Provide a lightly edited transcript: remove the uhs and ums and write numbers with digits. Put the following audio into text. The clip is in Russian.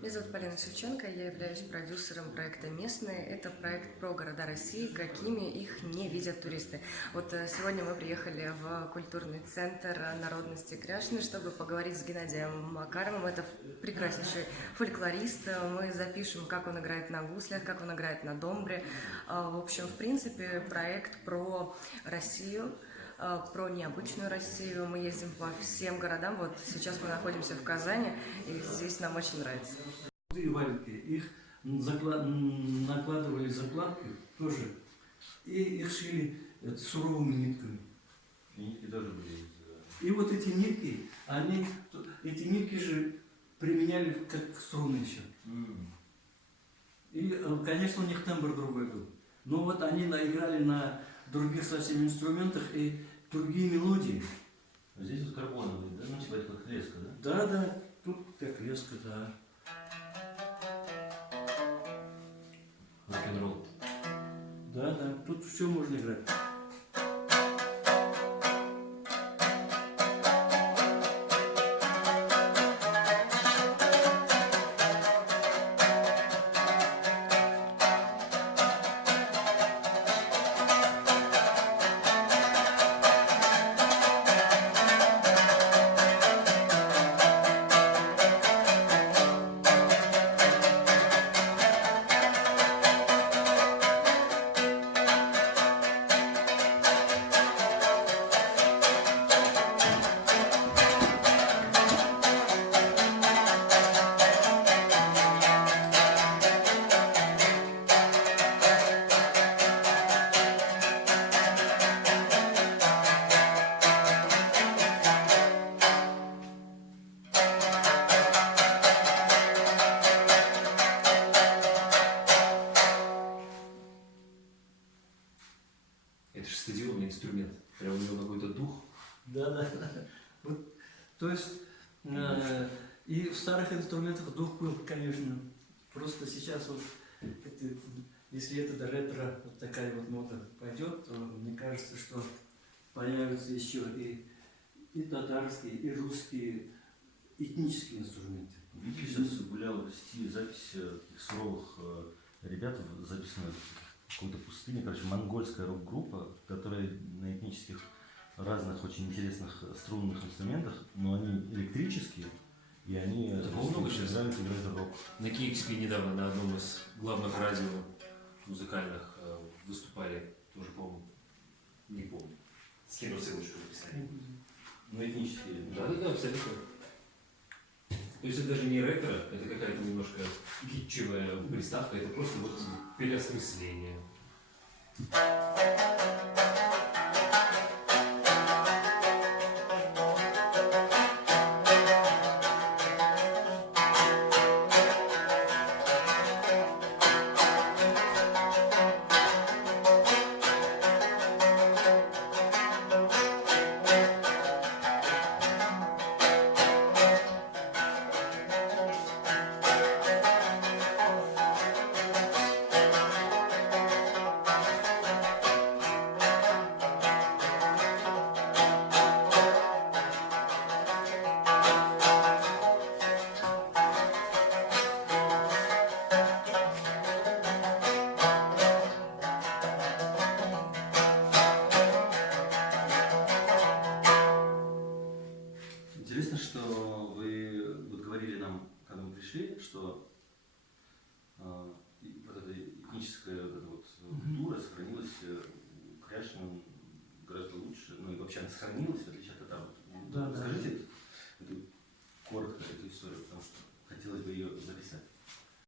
Меня зовут Полина Шевченко, я являюсь продюсером проекта «Местные». Это проект про города России, какими их не видят туристы. Вот сегодня мы приехали в культурный центр народности Кряшины, чтобы поговорить с Геннадием Макаровым. Это прекраснейший фольклорист. Мы запишем, как он играет на гуслях, как он играет на домбре. В общем, в принципе, проект про Россию, про необычную Россию. Мы ездим по всем городам. Вот сейчас мы находимся в Казани, и здесь нам очень нравится. И валенки, их накладывали закладки тоже, и их шили суровыми нитками. Нитки тоже были. И вот эти нитки же применяли как струны еще. И, конечно, у них тембр другой был. Но вот они наиграли на других совсем инструментах и другие мелодии. А здесь вот карбоновый, да? Ну, типа это как леска, да? Да, да, тут как леска, да. Рок-н-ролл. Да, да, тут все можно играть. Это же стадионный инструмент. Прям у него какой-то дух. Да, да. Вот, то есть и в старых инструментах дух был, конечно. Просто сейчас вот, если это до ретро, вот такая вот мода пойдет, то мне кажется, что появятся еще и татарские, и русские этнические инструменты. Видите, сейчас гулял запись таких суровых ребят, записанная в какой-то пустыне, короче, монгольская рок-группа, которая на этнических разных очень интересных струнных инструментах, но они электрические, и они много сейчас играют рок. На Киевской недавно на одном из главных радио музыкальных выступали, тоже, по-моему, не помню. Скину ссылочку в описании. Ну, этнические. Да, абсолютно. То есть это даже не ретро, это какая-то немножко китчевая приставка, это просто вот переосмысление. Интересно, что вы вот говорили нам, когда мы пришли, что вот эта этническая вот культура сохранилась Кряшиным гораздо лучше, ну и вообще она сохранилась, в отличие от татар. Да, да. Скажите,